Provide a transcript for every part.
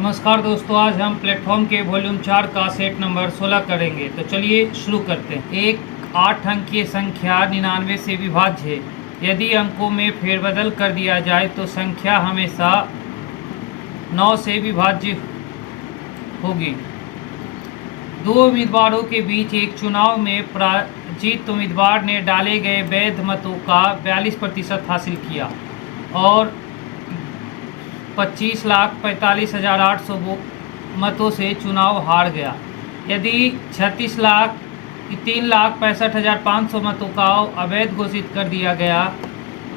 नमस्कार दोस्तों, आज हम प्लेटफॉर्म के वॉल्यूम 4 का सेट नंबर 16 करेंगे। तो चलिए शुरू करते हैं। एक 8 अंकीय संख्या 99 से विभाज्य है। यदि अंकों में फेरबदल कर दिया जाए तो संख्या हमेशा 9 से विभाज्य होगी। दो उम्मीदवारों के बीच एक चुनाव में पराजित उम्मीदवार ने डाले गए वैध मतों का 42% हासिल किया और 25,45,800 मतों से चुनाव हार गया। यदि 3,65,500 मतों का अवैध घोषित कर दिया गया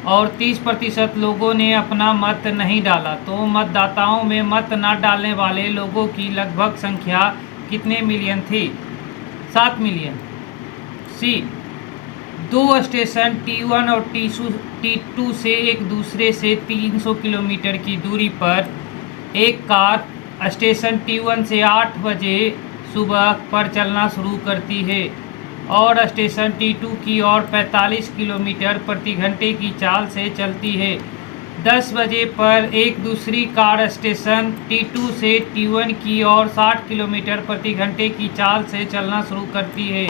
और 30% लोगों ने अपना मत नहीं डाला तो मतदाताओं में मत न डालने वाले लोगों की लगभग संख्या कितने मिलियन थी? 7 मिलियन। सी, दो स्टेशन T1 और T2 से एक दूसरे से 300 किलोमीटर की दूरी पर एक कार स्टेशन T1 से 8 बजे सुबह पर चलना शुरू करती है और स्टेशन T2 की ओर 45 किलोमीटर प्रति घंटे की चाल से चलती है। 10 बजे पर एक दूसरी कार स्टेशन T2 से T1 की ओर 60 किलोमीटर प्रति घंटे की चाल से चलना शुरू करती है।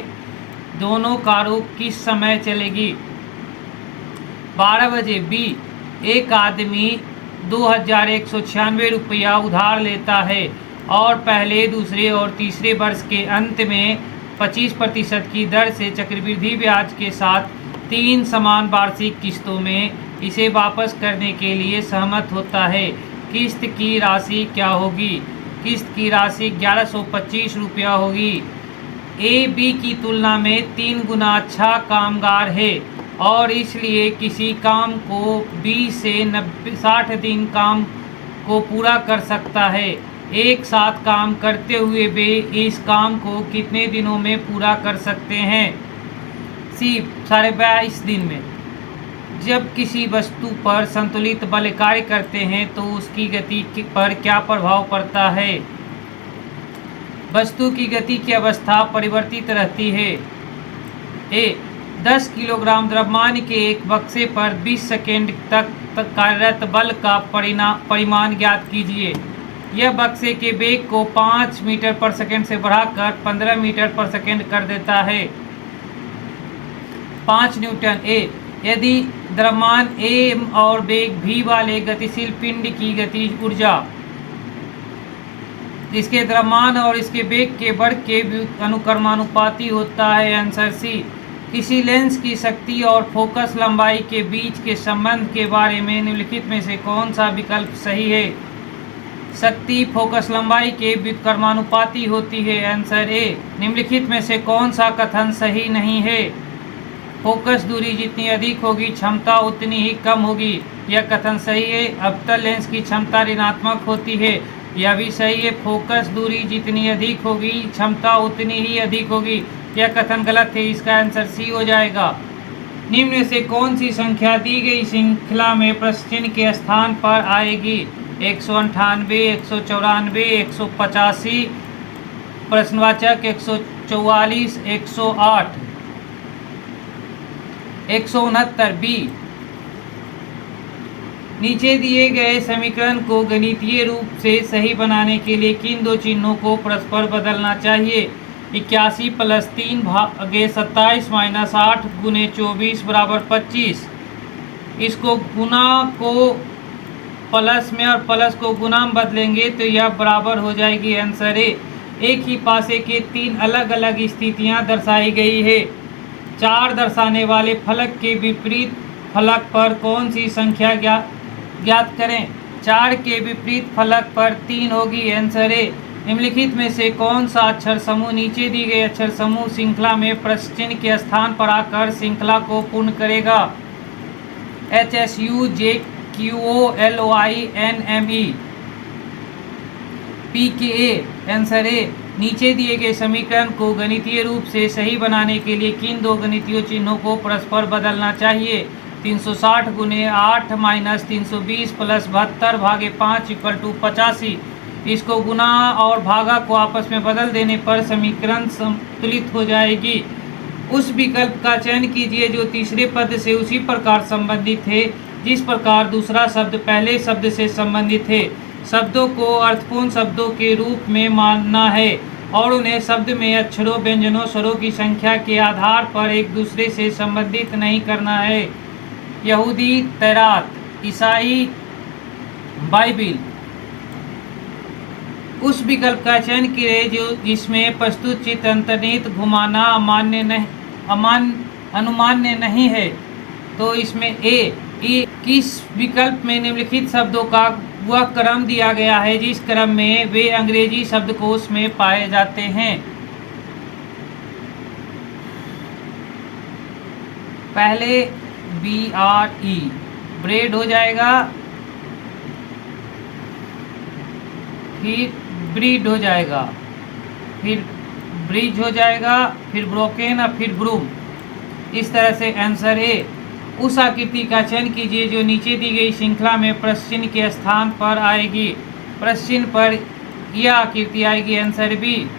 दोनों कारों किस समय चलेगी? 12 बजे। बी, एक आदमी 2,196 रुपया उधार लेता है और पहले, दूसरे और तीसरे वर्ष के अंत में 25% की दर से चक्रवृद्धि ब्याज के साथ 3 समान वार्षिक किस्तों में इसे वापस करने के लिए सहमत होता है। किस्त की राशि क्या होगी? किस्त की राशि 1125 रुपया होगी। ए बी की तुलना में 3 गुना अच्छा कामगार है और इसलिए किसी काम को बी से 60 दिन काम को पूरा कर सकता है। एक साथ काम करते हुए वे इस काम को कितने दिनों में पूरा कर सकते हैं? सी, 22.5 दिन में। जब किसी वस्तु पर संतुलित बल कार्य करते हैं तो उसकी गति पर क्या प्रभाव पड़ता है? वस्तु की गति की अवस्था परिवर्तित रहती है। ए, 10 किलोग्राम द्रव्यमान के एक बक्से पर 20 सेकेंड तक कार्यरत बल का परिमाण ज्ञात कीजिए। यह बक्से के वेग को 5 मीटर पर सेकेंड से बढ़ाकर 15 मीटर पर सेकेंड कर देता है। 5 न्यूटन। ए, यदि द्रव्यमान ए और वेग v वाले गतिशील पिंड की गतिज ऊर्जा इसके द्रव्यमान और इसके वेग के वर्ग के अनुक्रमानुपाती होता है। Answer C. किसी लेंस की शक्ति और फोकस लंबाई के बीच के संबंध के बारे में निम्नलिखित में से कौन सा विकल्प सही है? शक्ति फोकस लंबाई के व्युत्क्रमानुपाती होती है। Answer A. निम्नलिखित में से कौन सा कथन सही नहीं है? फोकस दूरी जितनी अधिक होगी क्षमता उतनी ही कम होगी। यह कथन सही है। अवतल लेंस की क्षमता ऋणात्मक होती है। यह भी सही है। फोकस दूरी जितनी अधिक होगी क्षमता उतनी ही अधिक होगी। यह कथन गलत है। इसका आंसर सी हो जाएगा। निम्न में से कौन सी संख्या दी गई श्रृंखला में प्रश्न चिन्ह के स्थान पर आएगी? 198, 194, 185, प्रश्नवाचक 144, 108, 169। बी, नीचे दिए गए समीकरण को गणितीय रूप से सही बनाने के लिए किन दो चिन्हों को परस्पर बदलना चाहिए? 81 + 3 / 27 - 8 × 24 = 25। इसको गुना को प्लस में और प्लस को गुना में बदलेंगे तो यह बराबर हो जाएगी। Answer A. एक ही पासे के 3 अलग अलग स्थितियां दर्शाई गई है। 4 दर्शाने वाले फलक के विपरीत फलक पर कौन सी संख्या ज्ञात करें? 4 के विपरीत फलक पर 3 होगी। Answer A. निम्नलिखित में से कौन सा अक्षर समूह नीचे दी गई अक्षर समूह श्रृंखला में प्रश्न चिन्ह के स्थान पर आकर श्रृंखला को पूर्ण करेगा? HSU, JQO, LOI, NME, PKA। Answer A. नीचे दिए गए समीकरण को गणितीय रूप से सही बनाने के लिए किन दो गणितीय चिन्हों को परस्पर बदलना चाहिए? 360 × 8 - 320 + 72 / 5 = 85। इसको गुना और भागा को आपस में बदल देने पर समीकरण संतुलित हो जाएगी। उस विकल्प का चयन कीजिए जो तीसरे पद से उसी प्रकार संबंधित है जिस प्रकार दूसरा शब्द पहले शब्द से संबंधित है। शब्दों को अर्थपूर्ण शब्दों के रूप में मानना है और उन्हें शब्द में अक्षरों, व्यंजनों, स्वरों की संख्या के आधार पर एक दूसरे से संबंधित नहीं करना है। यहूदी तौरात, ईसाई बाइबिल उस विकल्प का चयन करें जिसमें प्रस्तुत चित्र अंतर्निहित घुमाना अनुमान्य नहीं है। तो इसमें किस विकल्प में निम्नलिखित शब्दों का वह क्रम दिया गया है जिस क्रम में वे अंग्रेजी शब्दकोश में पाए जाते हैं। पहले BRE ब्रेड हो जाएगा, फिर ब्रीड हो जाएगा, फिर ब्रिज हो जाएगा, फिर ब्रोकेन और फिर ब्रूम। इस तरह से आंसर ए। उस आकृति का चयन कीजिए जो नीचे दी गई श्रृंखला में प्रश्न के स्थान पर आएगी। प्रश्न पर यह आकृति आएगी, आंसर बी।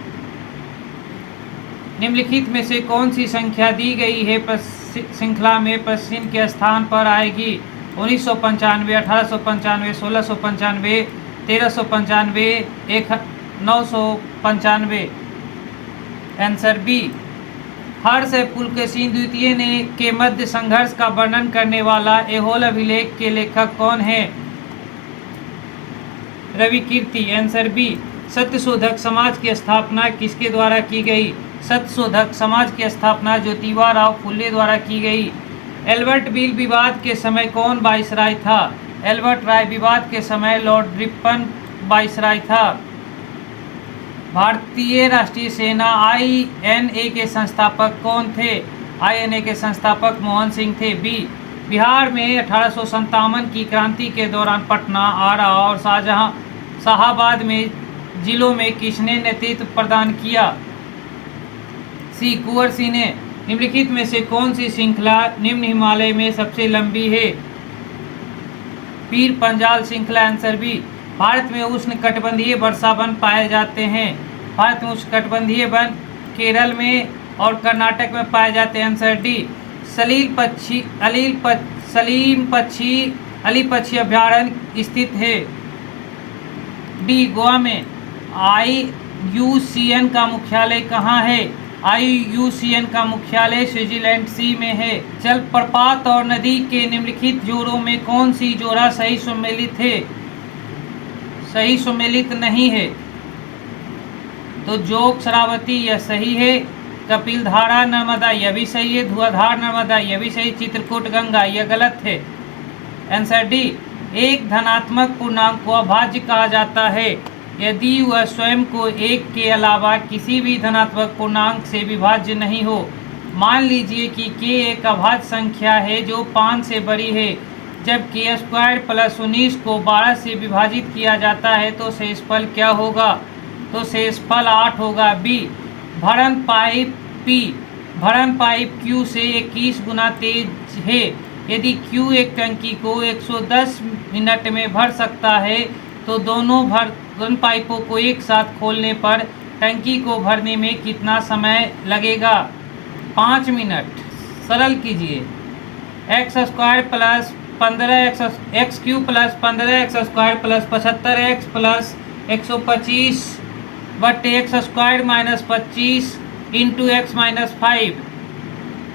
निम्नलिखित में से कौन सी संख्या दी गई है श्रृंखला में प्रश्न के स्थान पर आएगी? 1995, 1895, 1695, 1395, 995। Answer B. हर्ष पुलकेशिन द्वितीय ने के मध्य संघर्ष का वर्णन करने वाला एहोल अभिलेख के लेखक कौन है? रवि कीर्ति। Answer B. सत्यशोधक समाज की स्थापना किसके द्वारा की गई? सत्यशोधक समाज की स्थापना ज्योतिबा राव फुले द्वारा की गई। एल्बर्ट बिल विवाद के समय कौन वाइसराय था? एल्बर्ट राय विवाद के समय लॉर्ड रिपन वाइसराय था। भारतीय राष्ट्रीय सेना INA के संस्थापक कौन थे? INA के संस्थापक मोहन सिंह थे। बी। बिहार में 1857 की क्रांति के दौरान पटना, आरा और शाहाबाद में जिलों में किसने नेतृत्व प्रदान किया? सी। कुंवर सिंह ने। निम्नलिखित में से कौन सी श्रृंखला निम्न हिमालय में सबसे लंबी है? पीर पंजाल श्रृंखला। Answer B. भारत में उष्णकटिबंधीय वर्षा वन पाए जाते हैं। भारत में उष्णकटिबंधीय वन केरल में और कर्नाटक में पाए जाते हैं। Answer D. सलीम पक्षी अभ्यारण्य स्थित है। डी। गोवा में। IUCN का मुख्यालय कहाँ है? IUCN का मुख्यालय स्विट्जरलैंड सी में है। जलप्रपात और नदी के निम्नलिखित जोड़ों में कौन सी जोड़ा सही सम्मिलित है? सही सम्मिलित नहीं है। तो जोग शरावती यह सही है। कपिलधारा नर्मदा यह भी सही है। धुआधार नर्मदा यह भी सही। चित्रकूट गंगा यह गलत है। Answer D. एक धनात्मक पूर्णांक को अभाज्य कहा जाता है यदि वह स्वयं को एक के अलावा किसी भी धनात्मक पूर्णांक से विभाज्य नहीं हो। मान लीजिए कि k एक अभाज्य संख्या है जो 5 से बड़ी है। जब k² + 19 को 12 से विभाजित किया जाता है तो शेषफल क्या होगा? तो शेषफल 8 होगा। बी। भरण पाइप Q से 21 गुना तेज है। यदि Q एक टंकी को 110 मिनट में भर सकता है तो दोनों भरण पाइपों को एक साथ खोलने पर टंकी को भरने में कितना समय लगेगा? 5 मिनट। सरल कीजिए। x² + 15x x³ + 15x² + 75x + 125 बटे x² - 25 × x - 5।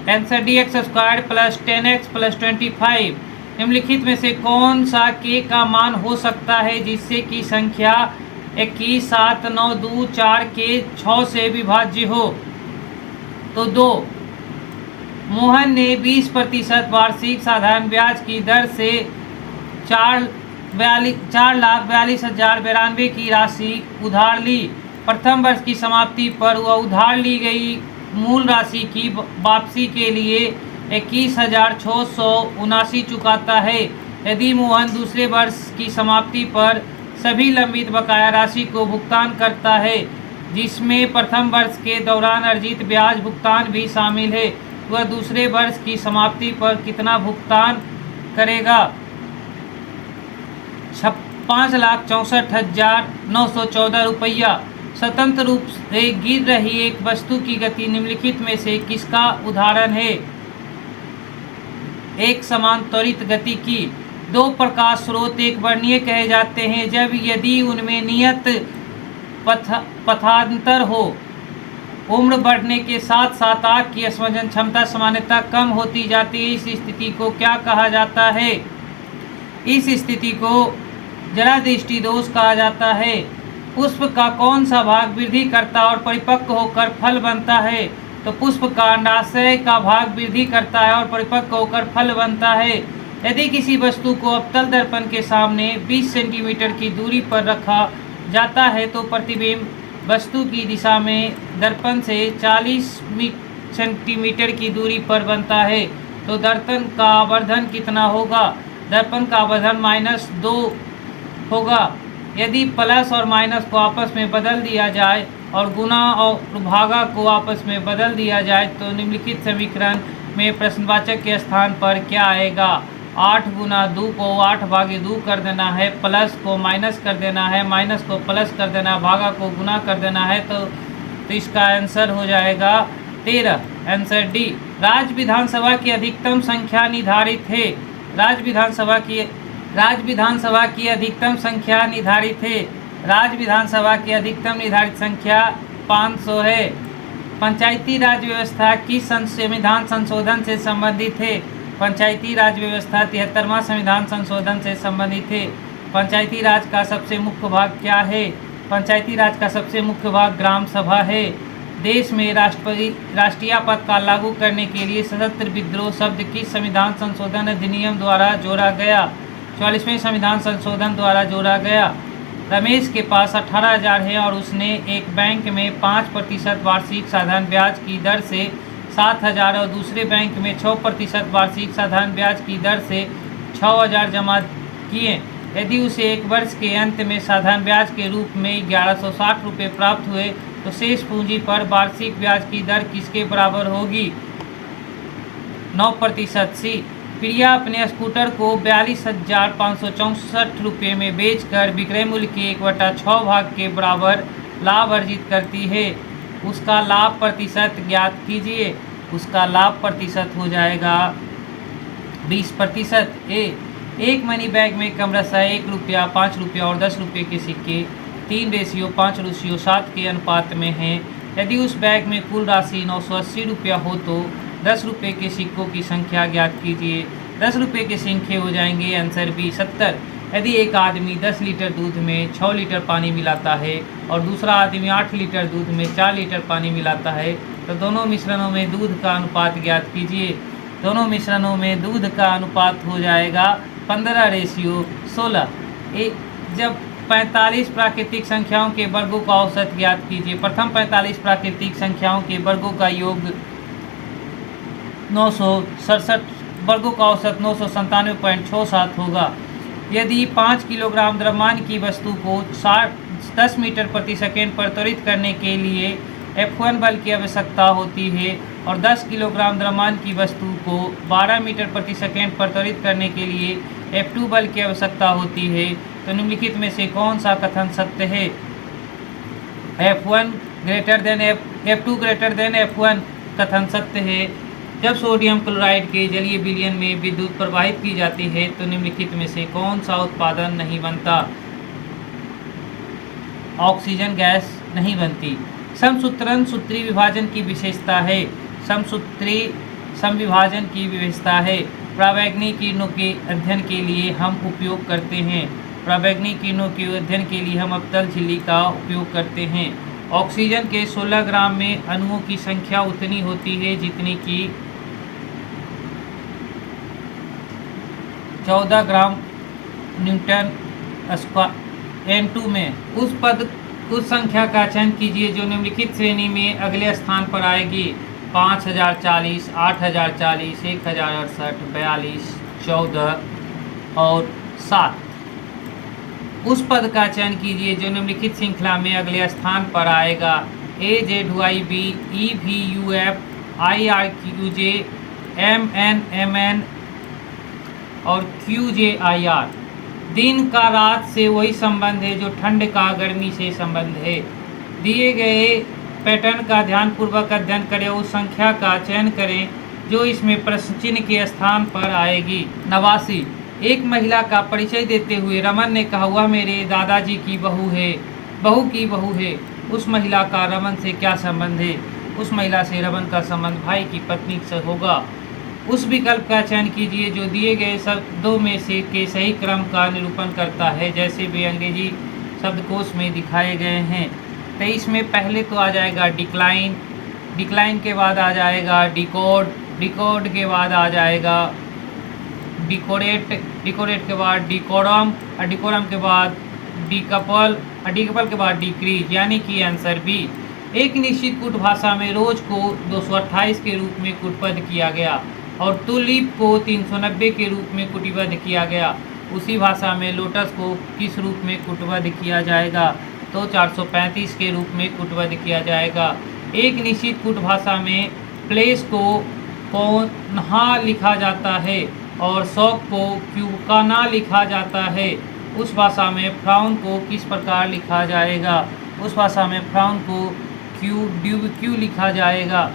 Answer D. x² + 10x + 25। निम्नलिखित में से कौन सा k का मान हो सकता है जिससे कि संख्या 21, 7, 9, 2, 4 के 6 से विभाज्य हो? तो 2। मोहन ने 20% वार्षिक साधारण ब्याज की दर से 4,42,092 की राशि उधार ली। प्रथम वर्ष की समाप्ति पर वह उधार ली गई मूल राशि की वापसी के लिए 21,679 चुकाता है। यदि मोहन दूसरे वर्ष की समाप्ति पर सभी लंबित बकाया राशि को भुगतान करता है जिसमें प्रथम वर्ष के दौरान अर्जित ब्याज भुगतान भी शामिल है, वह दूसरे वर्ष की समाप्ति पर कितना भुगतान करेगा? 5,64,914 रुपया। स्वतंत्र रूप से गिर रही एक वस्तु की गति निम्नलिखित में से किसका उदाहरण है? एक समान त्वरित गति की। दो प्रकाश स्रोत एक वर्णीय कहे जाते हैं जब यदि उनमें नियत पथांतर हो। उम्र बढ़ने के साथ साथ आँख की स्पंदन क्षमता सामान्यतः कम होती जाती है। इस स्थिति को क्या कहा जाता है? इस स्थिति को जरा दृष्टि दोष कहा जाता है। पुष्प का कौन सा भाग वृद्धि करता और परिपक्व होकर फल बनता है? तो पुष्प का अंडाशय का भाग वृद्धि करता है और परिपक्व होकर फल बनता है। यदि किसी वस्तु को अवतल दर्पण के सामने 20 सेंटीमीटर की दूरी पर रखा जाता है तो प्रतिबिंब वस्तु की दिशा में दर्पण से 40 सेंटीमीटर की दूरी पर बनता है। तो दर्पण का आवर्धन कितना होगा? दर्पण का आवर्धन -2 होगा। यदि प्लस और माइनस को आपस में बदल दिया जाए और गुना और भागा को आपस में बदल दिया जाए तो निम्नलिखित समीकरण में प्रश्नवाचक के स्थान पर क्या आएगा? 8 गुना 2 को 8 भागे 2 कर देना है, प्लस को माइनस कर देना है, माइनस को प्लस कर देना है, भागा को गुना कर देना है। तो इसका आंसर हो जाएगा 13। Answer D. राज्य विधानसभा की अधिकतम संख्या निर्धारित है। राज्य विधानसभा की अधिकतम संख्या निर्धारित है। राज्य विधानसभा की अधिकतम निर्धारित संख्या 500 है। पंचायती राज व्यवस्था किस संविधान संशोधन से संबंधित है? पंचायती राज व्यवस्था 73वां संविधान संशोधन से संबंधित है। पंचायती राज का सबसे मुख्य भाग क्या है? पंचायती राज का सबसे मुख्य भाग ग्राम सभा है। देश में राष्ट्रीय पद का लागू करने के लिए सशस्त्र विद्रोह शब्द किस संविधान संशोधन अधिनियम द्वारा जोड़ा गया? 44वें संविधान संशोधन द्वारा जोड़ा गया। रमेश के पास 18,000 है और उसने एक बैंक में 5% वार्षिक साधारण ब्याज की दर से 7,000 और दूसरे बैंक में 6% वार्षिक साधारण ब्याज की दर से 6,000 जमा किए। यदि उसे एक वर्ष के अंत में साधारण ब्याज के रूप में 1160 रुपये प्राप्त हुए तो शेष पूंजी पर वार्षिक ब्याज की दर किसके बराबर होगी? 9%। सी। प्रिया अपने स्कूटर को 42,564 रुपये में बेचकर विक्रय मूल्य के 1/6 भाग के बराबर लाभ अर्जित करती है। उसका लाभ प्रतिशत ज्ञात कीजिए। उसका लाभ प्रतिशत हो जाएगा 20%। एक मनी बैग में क्रमशः 1 रुपया, 5 रुपया और 10 रुपये के सिक्के 3:5:7 के अनुपात में हैं। यदि उस बैग में कुल राशि 980 रुपया हो तो 10 रुपये के सिक्कों की संख्या ज्ञात कीजिए। 10 रुपये के सिक्के हो जाएंगे आंसर बी 70। यदि एक आदमी 10 लीटर दूध में 6 लीटर पानी मिलाता है और दूसरा आदमी 8 लीटर दूध में 4 लीटर पानी मिलाता है तो दोनों मिश्रणों में दूध का अनुपात ज्ञात कीजिए। दोनों मिश्रणों में दूध का अनुपात हो जाएगा 15:16। जब 45 प्राकृतिक संख्याओं के वर्गों का औसत ज्ञात कीजिए। प्रथम 45 प्राकृतिक संख्याओं के वर्गों का योग 967 वर्गों का औसत 997.67 होगा। यदि 5 किलोग्राम द्रव्यमान की वस्तु को 10 मीटर प्रति सेकेंड पर त्वरित करने के लिए F1 बल की आवश्यकता होती है और 10 किलोग्राम द्रव्यमान की वस्तु को 12 मीटर प्रति सेकेंड पर त्वरित करने के लिए F2 बल की आवश्यकता होती है तो निम्नलिखित में से कौन सा कथन सत्य है? F2 ग्रेटर देन F1 कथन सत्य है। जब सोडियम क्लोराइड के जलीय विलयन में विद्युत प्रवाहित की जाती है तो निम्नलिखित में से कौन सा उत्पादन नहीं बनता? ऑक्सीजन गैस नहीं बनती। समसूत्रण सूत्री विभाजन की विशेषता है। समसूत्री समविभाजन की विशेषता है। प्रावैग्निक किरणों के अध्ययन के लिए हम उपयोग करते हैं। प्रावैग्निक किरणों के अध्ययन के लिए हम अवतल झिल्ली का उपयोग करते हैं। ऑक्सीजन के 16 ग्राम में अणुओं की संख्या उतनी होती है जितनी कि 14 ग्राम न्यूटन N2 में। उस संख्या का चयन कीजिए जो निम्नलिखित श्रेणी में अगले स्थान पर आएगी। 5040, 8040, 1068, 42, 14 और 7। उस पद का चयन कीजिए जो निम्नलिखित श्रृंखला में अगले स्थान पर आएगा। AZYB, EVUF, IRQJ, MNMN और QJIR। दिन का रात से वही संबंध है जो ठंड का गर्मी से संबंध है। दिए गए पैटर्न का ध्यानपूर्वक अध्ययन करें। उस संख्या का चयन करें जो इसमें प्रश्न चिन्ह के स्थान पर आएगी। 89। एक महिला का परिचय देते हुए रमन ने कहा, वह मेरे दादाजी की बहू है, बहू की बहू है। उस महिला का रमन से क्या संबंध है? उस महिला से रमन का संबंध भाई की पत्नी से होगा। उस विकल्प का चयन कीजिए जो दिए गए शब्दों में से के सही क्रम का निरूपण करता है, जैसे वे अंग्रेजी शब्दकोश में दिखाए गए हैं। 23 में पहले तो आ जाएगा डिक्लाइन, डिक्लाइन के बाद आ जाएगा डिकोड, डिकोड के बाद आ जाएगा डिकोरेट, डिकोरेट के बाद डिकोरम, और डिकोरम के बाद डिकपल, और डिकपल के बाद डिक्रीज, यानी कि आंसर बी। एक निश्चित कूट भाषा में रोज को 228 के रूप में कूटबद्ध किया गया और टुलिप को 390 के रूप में कूटबद्ध किया गया। उसी भाषा में लोटस को किस रूप में कूटबद्ध किया जाएगा? तो 435 के रूप में कूटबद्ध किया जाएगा। एक निश्चित कूट भाषा में प्लेस को कौनहा लिखा जाता है और शौक को क्यूकाना लिखा जाता है। उस भाषा में फ्राउन को किस प्रकार लिखा जाएगा? उस भाषा में फ्राउन को क्यू लिखा जाएगा।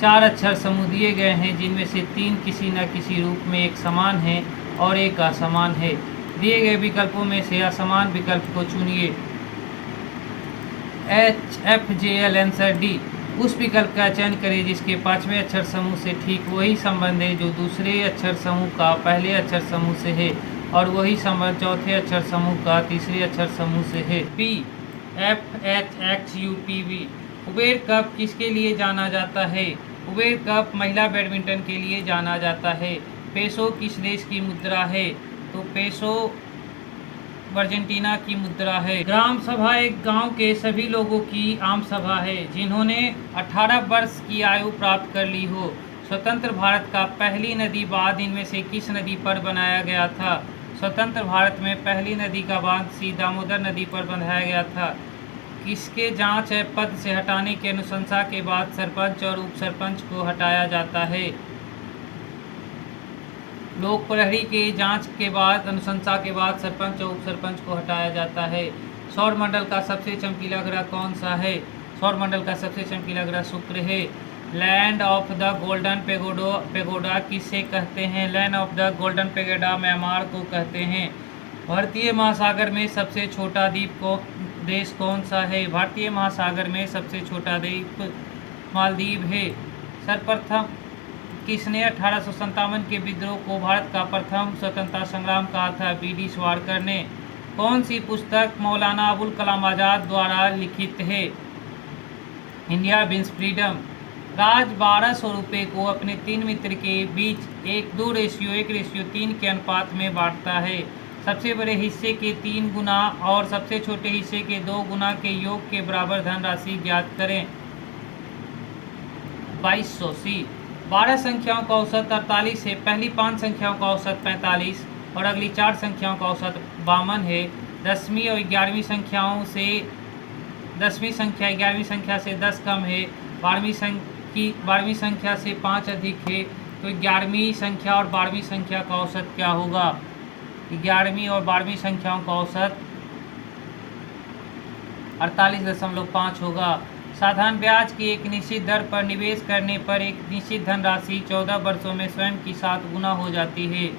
4 अक्षर समूह दिए गए हैं जिनमें से 3 किसी न किसी रूप में एक समान है और एक असमान है। दिए गए विकल्पों में से असमान विकल्प को चुनिए। HFJL answer D. उस विकल्प का चयन करें जिसके 5वें अक्षर समूह से ठीक वही संबंध है जो दूसरे अक्षर समूह का पहले अक्षर समूह से है और वही संबंध चौथे अक्षर समूह का तीसरे अक्षर समूह से है। P FHXUPV। उबेर कप किसके लिए जाना जाता है? उबेर कप महिला बैडमिंटन के लिए जाना जाता है। पेसो किस देश की मुद्रा है? तो पेसो अर्जेंटीना की मुद्रा है। ग्राम सभा एक गांव के सभी लोगों की आम सभा है जिन्होंने 18 वर्ष की आयु प्राप्त कर ली हो। स्वतंत्र भारत का पहली नदी बांध इनमें से किस नदी पर बनाया गया था? स्वतंत्र भारत में पहली नदी का बांध सी दामोदर नदी पर बनाया गया था। किसके जांच पद से हटाने की अनुशंसा के बाद सरपंच और उप सरपंच को हटाया जाता है? लोक प्रहरी के जांच के बाद अनुशंसा के बाद सरपंच और उप सरपंच को हटाया जाता है। सौर मंडल का सबसे चमकीला ग्रह कौन सा है? सौर मंडल का सबसे चमकीला ग्रह शुक्र है। Land of the golden pagoda किसे कहते हैं? Land of the golden pagoda Myanmar को कहते हैं। भारतीय महासागर में सबसे छोटा द्वीप देश कौन सा है? भारतीय महासागर में सबसे छोटा द्वीप मालदीव है। सर्वप्रथम किसने 1857 के विद्रोह को भारत का प्रथम स्वतंत्रता संग्राम कहा था? BD सावरकर ने। कौन सी पुस्तक मौलाना अबुल कलाम आज़ाद द्वारा लिखित है? India wins freedom. राज 1200 रुपये को अपने 3 मित्र के बीच 2:1:3 के अनुपात में बांटता है। सबसे बड़े हिस्से के 3 गुना और सबसे छोटे हिस्से के 2 गुना के योग के बराबर धनराशि ज्ञात करें। 2200 सी। 12 संख्याओं का औसत 48 है। पहली 5 संख्याओं का औसत 45 और अगली 4 संख्याओं का औसत 52 है। 10वीं और 11वीं संख्याओं से 10वीं संख्या 11वीं संख्या से 10 कम है। 12वीं संख्या से 5 अधिक है। तो 11वीं संख्या और 12वीं संख्या का औसत क्या होगा? 11वीं और 12वीं संख्याओं का औसत 48.5 होगा। साधारण ब्याज की एक निश्चित दर पर निवेश करने पर एक निश्चित धनराशि 14 वर्षों में स्वयं की 7 गुना हो जाती है।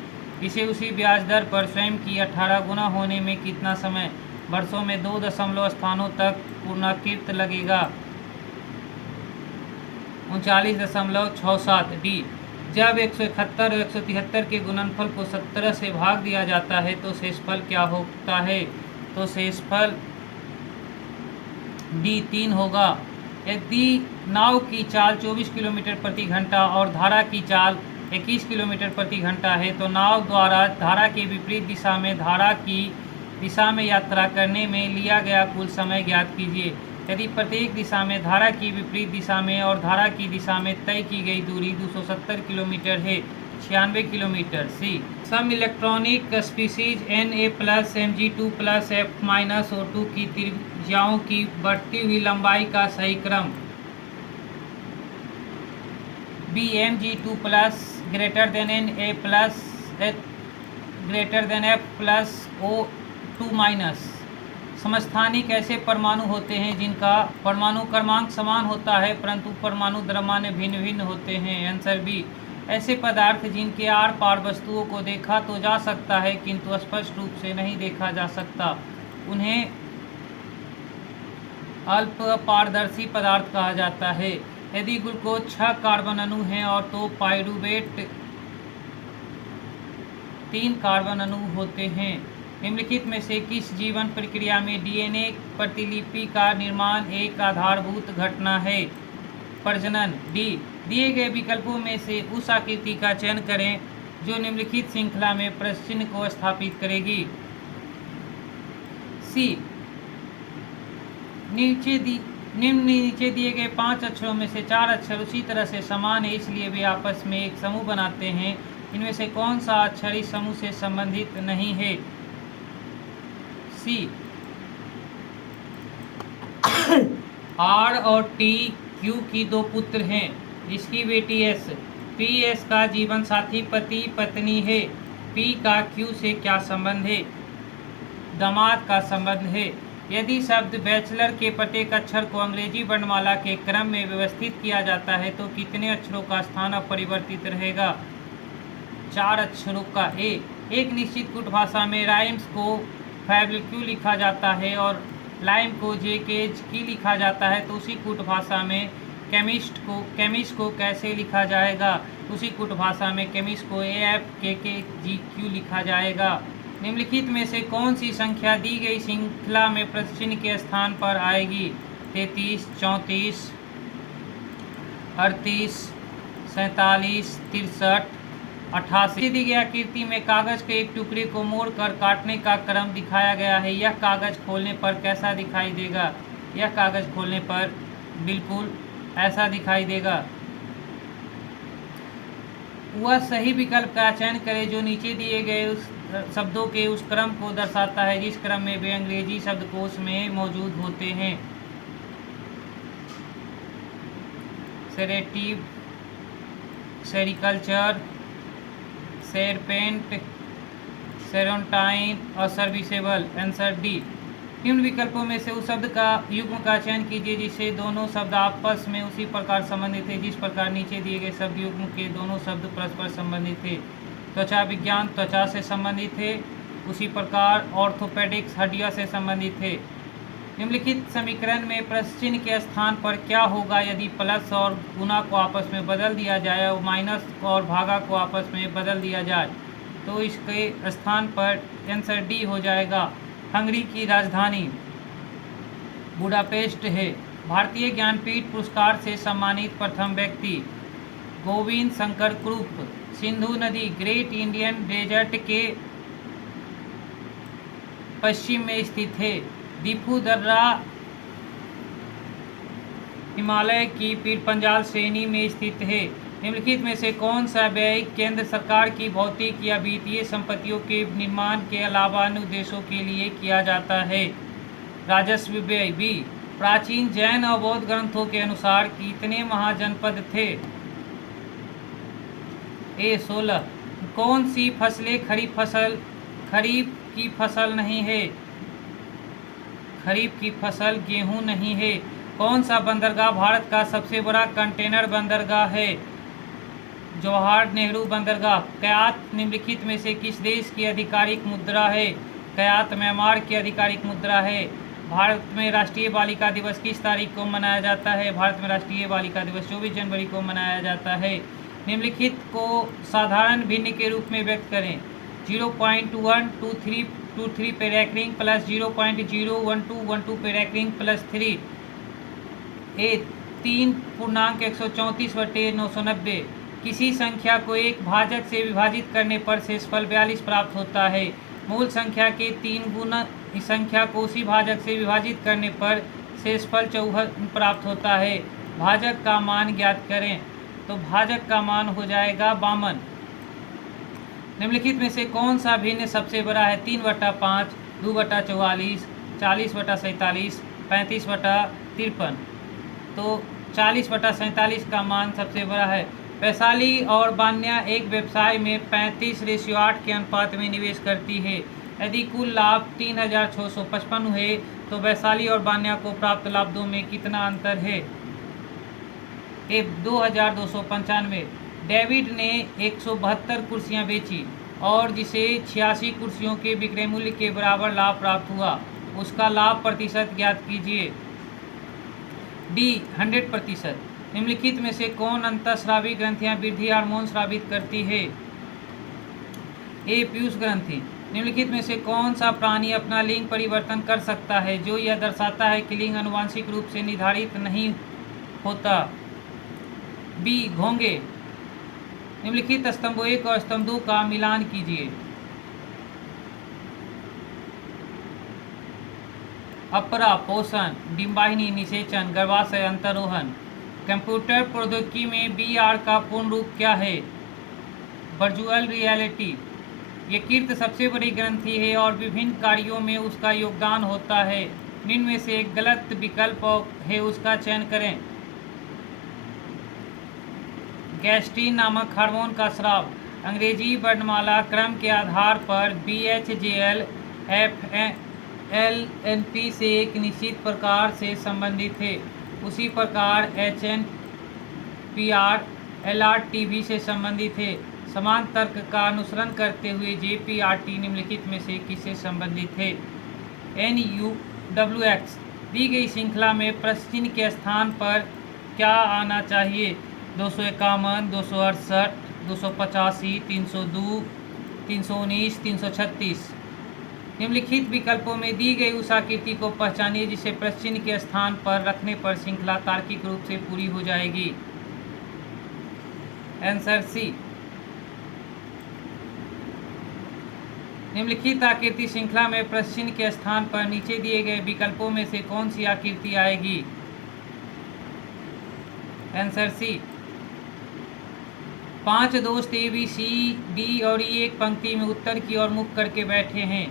इसे उसी ब्याज दर पर स्वयं की 18 गुना होने में कितना समय? वर्षों में 2 दशमलव स्थानों तक पूर्णाकृत लगेगा। 39.67 डी। जब 171 और 173 के गुणनफल को 17 से भाग दिया जाता है तो शेषफल क्या होता है? तो शेषफल डी 3 होगा। यदि नाव की चाल 24 किलोमीटर प्रति घंटा और धारा की चाल 21 किलोमीटर प्रति घंटा है तो नाव द्वारा धारा के विपरीत दिशा में धारा की दिशा में यात्रा करने में लिया गया कुल समय ज्ञात कीजिए। यदि प्रत्येक दिशा में धारा की विपरीत दिशा में और धारा की दिशा में तय की गई दूरी 270 किलोमीटर है। 96 किलोमीटर सी। सम इलेक्ट्रॉनिक स्पीसीज Na+Mg2+F-O2 की त्रिज्याओं की बढ़ती हुई लंबाई का सही क्रम। B Mg2+ greater than Na+ greater than F+O2-। समस्थानिक ऐसे परमाणु होते हैं जिनका परमाणु क्रमांक समान होता है परंतु परमाणु द्रव्यमान भिन्न भिन्न होते हैं। Answer B. ऐसे पदार्थ जिनके आर पार वस्तुओं को देखा तो जा सकता है किंतु स्पष्ट रूप से नहीं देखा जा सकता, उन्हें अल्प पारदर्शी पदार्थ कहा जाता है। यदि ग्लूकोज 6 कार्बन अणु हैं और तो पाइरूवेट 3 कार्बन अणु होते हैं। निम्नलिखित में से किस जीवन प्रक्रिया में डीएनए प्रतिलिपि का निर्माण एक आधारभूत घटना है? प्रजनन। डी। दिए गए विकल्पों में से उस आकृति का चयन करें जो निम्नलिखित श्रृंखला में प्रश्न को स्थापित करेगी। सी। नीचे दिए गए 5 अक्षरों में से 4 अक्षर उसी तरह से समान है, इसलिए वे आपस में एक समूह बनाते हैं। इनमें से कौन सा अक्षर इस समूह से संबंधित नहीं है? सी। आर और टी क्यू की 2 पुत्र हैं जिसकी बेटी एस। पी एस का जीवन साथी पति पत्नी है। पी का क्यू से क्या संबंध है? दामाद का संबंध है। यदि शब्द बैचलर के प्रत्येक अक्षर को अंग्रेजी वर्णमाला के क्रम में व्यवस्थित किया जाता है तो कितने अक्षरों का स्थान अपरिवर्तित रहेगा? 4 अक्षरों का। ए। एक निश्चित कूट भाषा में राइम्स को फैब्लिक्यू लिखा जाता है और लाइम को जेकेज की लिखा जाता है, तो उसी कूट भाषा में केमिस्ट को कैसे लिखा जाएगा? उसी कूट भाषा में केमिस्ट को AFKKGQ लिखा जाएगा। निम्नलिखित में से कौन सी संख्या दी गई श्रृंखला में प्रश्न के स्थान पर आएगी? 33, 34, 38, 47, 63, 88। दी गई आकृति में कागज के एक टुकड़े को मोड़कर काटने का क्रम दिखाया गया है। यह कागज खोलने पर कैसा दिखाई देगा? यह कागज खोलने पर बिल्कुल ऐसा दिखाई देगा। वह सही विकल्प का चयन करें जो नीचे दिए गए उस शब्दों के उस क्रम को दर्शाता है जिस क्रम में वे अंग्रेजी शब्दकोश में मौजूद होते हैं। सेरेटिव, सेरिकल्चर, सेरपेंट, सेरोंटाइन और सर्विसेबल। Answer D. निम्न विकल्पों में से उस शब्द का युग्म का चयन कीजिए जिससे दोनों शब्द आपस में उसी प्रकार संबंधित थे जिस प्रकार नीचे दिए गए शब्द युग्म के दोनों शब्द परस्पर संबंधित थे। त्वचा विज्ञान त्वचा से संबंधित थे, उसी प्रकार ऑर्थोपेडिक्स हड्डियों से संबंधित थे। निम्नलिखित समीकरण में प्रश्न के स्थान पर क्या होगा यदि प्लस और गुना को आपस में बदल दिया जाए और माइनस और भागा को आपस में बदल दिया जाए? तो इसके स्थान पर आंसर डी हो जाएगा। हंगरी की राजधानी बुडापेस्ट है। भारतीय ज्ञानपीठ पुरस्कार से सम्मानित प्रथम व्यक्ति गोविंद शंकर कुरूप। सिंधु नदी ग्रेट इंडियन डेजर्ट के पश्चिम में स्थित है। दीफू दर्रा हिमालय की पीर पंजाल श्रेणी में स्थित है। निम्नलिखित में से कौन सा व्यय केंद्र सरकार की भौतिक या वित्तीय संपत्तियों के निर्माण के अलावा अन्य उद्देश्यों के लिए किया जाता है? राजस्व व्यय। बी। प्राचीन जैन और बौद्ध ग्रंथों के अनुसार कितने महाजनपद थे? ए 16। कौन सी फसलें खरीफ की फसल नहीं है? खरीफ की फसल गेहूं नहीं है। कौन सा बंदरगाह भारत का सबसे बड़ा कंटेनर बंदरगाह है? जवाहर नेहरू बंदरगाह। कयात निम्नलिखित में से किस देश की आधिकारिक मुद्रा है? कयात म्यांमार की आधिकारिक मुद्रा है। भारत में राष्ट्रीय बालिका दिवस किस तारीख को मनाया जाता है? भारत में राष्ट्रीय बालिका दिवस 24 जनवरी को मनाया जाता है। निम्नलिखित को साधारण भिन्न के रूप में व्यक्त करें। 0.12323 पे रैंकिंग प्लस 0.01212 पे रैंकिंग प्लस 3। ए 3.134/990। किसी संख्या को एक भाजक से विभाजित करने पर शेषफल 42 प्राप्त होता है। मूल संख्या के 3 गुना इस संख्या को उसी भाजक से विभाजित करने पर शेषफल 54 प्राप्त होता है। भाजक का मान ज्ञात करें। तो भाजक का मान हो जाएगा 52। निम्नलिखित में से कौन सा भिन्न सबसे बड़ा है? 3/5, 2/44, 40/47, 35/53। तो 40/47 का मान सबसे बड़ा है। वैशाली और बान्या एक व्यवसाय में 35:8 के अनुपात में निवेश करती है। यदि कुल लाभ 3655 हुए तो वैशाली और बान्या को प्राप्त लाभों में कितना अंतर है? 2295। डेविड ने 172 कुर्सियां बेची और जिसे 86 कुर्सियों के विक्रय मूल्य के बराबर लाभ प्राप्त हुआ, उसका लाभ प्रतिशत ज्ञात कीजिए। डी 100%। निम्नलिखित में से कौन अंतःस्रावी ग्रंथियां वृद्धि हार्मोन स्रावित करती है? ए पीयूष ग्रंथि। निम्नलिखित में से कौन सा प्राणी अपना लिंग परिवर्तन कर सकता है जो यह दर्शाता है कि लिंग आनुवांशिक रूप से निर्धारित नहीं होता? बी घोंगे। निम्नलिखित स्तंभ 1 और स्तंभ 2 का मिलान कीजिए। अपरा पोषण, डिम्बाहिनी निषेचन, गर्भाशय अंतरोहन। कंप्यूटर प्रौद्योगिकी में बीआर का पूर्ण रूप क्या है? Virtual reality. यकृत सबसे बड़ी ग्रंथि है और विभिन्न कार्यों में उसका योगदान होता है। निम्न में से एक गलत विकल्प है, उसका चयन करें। गैस्ट्रीन नामक हार्मोन का स्राव अंग्रेजी वर्णमाला क्रम के आधार पर BHJL FLNP से एक निश्चित प्रकार से संबंधित है। उसी प्रकार HNPR LRTB से संबंधित है। समान तर्क का अनुसरण करते हुए JPRT निम्नलिखित में से किससे संबंधित है? NUWX। दी गई श्रृंखला में प्रश्न के स्थान पर क्या आना चाहिए? 251, 268, 285, 302, 319, 336। निम्नलिखित विकल्पों में दी गई उस आकृति को पहचानिए जिसे प्रश्न के स्थान पर रखने पर श्रृंखला तार्किक रूप से पूरी हो जाएगी। Answer C. निम्नलिखित आकृति श्रृंखला में प्रश्न के स्थान पर नीचे दिए गए विकल्पों में से कौन सी आकृति आएगी? Answer C. 5 दोस्त ABC, D और E एक पंक्ति में उत्तर की ओर मुख करके बैठे हैं।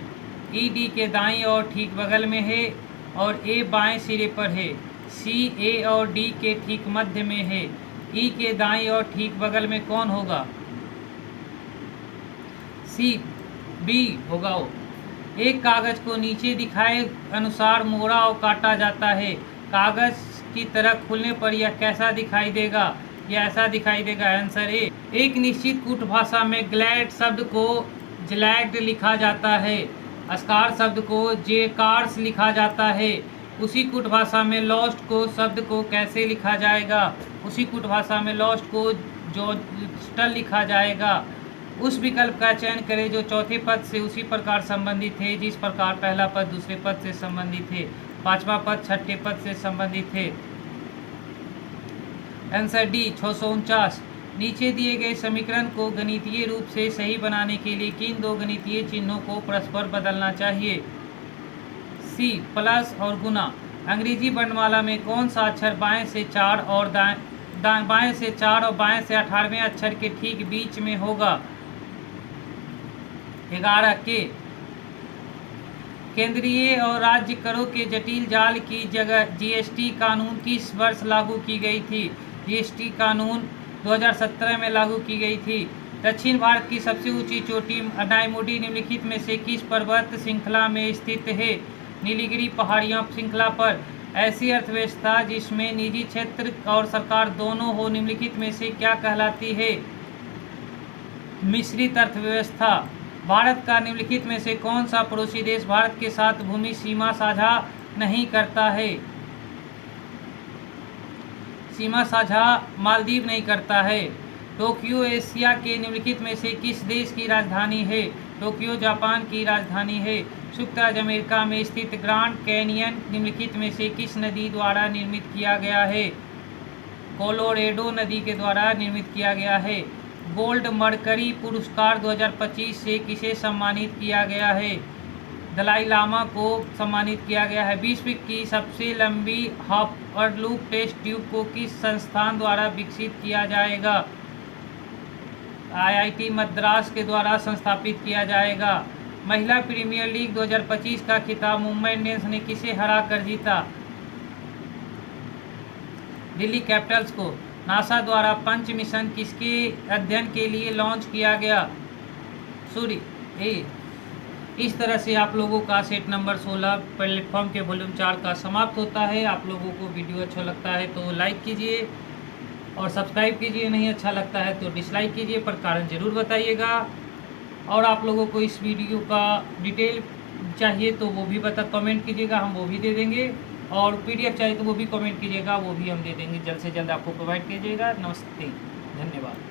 E D के दाईं ओर ठीक बगल में है और A बाएं सिरे पर है। C A और D के ठीक मध्य में है। E के दाईं ओर ठीक बगल में कौन होगा? C B होगा वो। एक कागज को नीचे दिखाए अनुसार मोड़ा और काटा जाता है। कागज की तरह खुलने पर यह कैसा दिखाई देगा? यह ऐसा दिखाई देगा। Answer A. एक निश्चित कूट भाषा में ग्लैड शब्द को जलैग्ड लिखा जाता है। अस्कार शब्द को जेकार्स लिखा जाता है। उसी कूट भाषा में लॉस्ट को शब्द को कैसे लिखा जाएगा? उसी कूट भाषा में लॉस्ट को जोस्टल लिखा जाएगा। उस विकल्प का चयन करें जो चौथे पद से उसी प्रकार संबंधित है जिस प्रकार पहला पद दूसरे पद से संबंधित है, पांचवा पद छठे पद से संबंधित है। Answer D 649। नीचे दिए गए समीकरण को गणितीय रूप से सही बनाने के लिए किन दो गणितीय चिन्हों को परस्पर बदलना चाहिए? सी प्लस और गुना। अंग्रेजी वर्णमाला में कौन सा अक्षर बाएं से 4 और बाएं से 4 और बाएं से 18वें अक्षर के ठीक बीच में होगा? 11 के। केंद्रीय और राज्य करों के जटिल जाल की जगह GST कानून किस वर्ष लागू की गई थी? GST कानून 2017 में लागू की गई थी। दक्षिण भारत की सबसे ऊंची चोटी अनायमुडी निम्नलिखित में से किस पर्वत श्रृंखला में स्थित है? नीलगिरी पहाड़ियों श्रृंखला पर। ऐसी अर्थव्यवस्था जिसमें निजी क्षेत्र और सरकार दोनों हो निम्नलिखित में से क्या कहलाती है? मिश्रित अर्थव्यवस्था। भारत का निम्नलिखित में से कौन सा पड़ोसी देश भारत के साथ भूमि सीमा साझा नहीं करता है? सीमा साझा मालदीव नहीं करता है। टोक्यो एशिया के निम्नलिखित में से किस देश की राजधानी है? टोक्यो जापान की राजधानी है। संयुक्त राज्य अमेरिका में स्थित ग्रांड कैनियन निम्नलिखित में से किस नदी द्वारा निर्मित किया गया है? कोलोरेडो नदी के द्वारा निर्मित किया गया है। गोल्ड मर्करी पुरस्कार 2025 से किसे सम्मानित किया गया है? दलाई लामा को सम्मानित किया गया है। विश्व की सबसे लंबी हाइपरलूप टेस्ट ट्यूब को किस संस्थान द्वारा विकसित किया जाएगा? IIT मद्रास के द्वारा संस्थापित किया जाएगा। महिला प्रीमियर लीग 2025 का खिताब मुंबई इंडियंस ने किसे हराकर जीता? दिल्ली कैपिटल्स को। नासा द्वारा पंच मिशन किसके अध्ययन के लिए लॉन्च किया गया? सूर्य। ए। इस तरह से आप लोगों का सेट नंबर 16 प्लेटफॉर्म के वॉल्यूम 4 का समाप्त होता है। आप लोगों को वीडियो अच्छा लगता है तो लाइक कीजिए, और सब्सक्राइब कीजिए, नहीं अच्छा लगता है तो डिसलाइक कीजिए, पर कारण ज़रूर बताइएगा। और आप लोगों को इस वीडियो का डिटेल चाहिए तो वो भी कमेंट कीजिएगा, हम वो भी दे देंगे। और पीडीएफ चाहिए तो वो भी कमेंट कीजिएगा, वो भी हम दे देंगे, जल्द से जल्द आपको प्रोवाइड कीजिएगा। नमस्ते, धन्यवाद।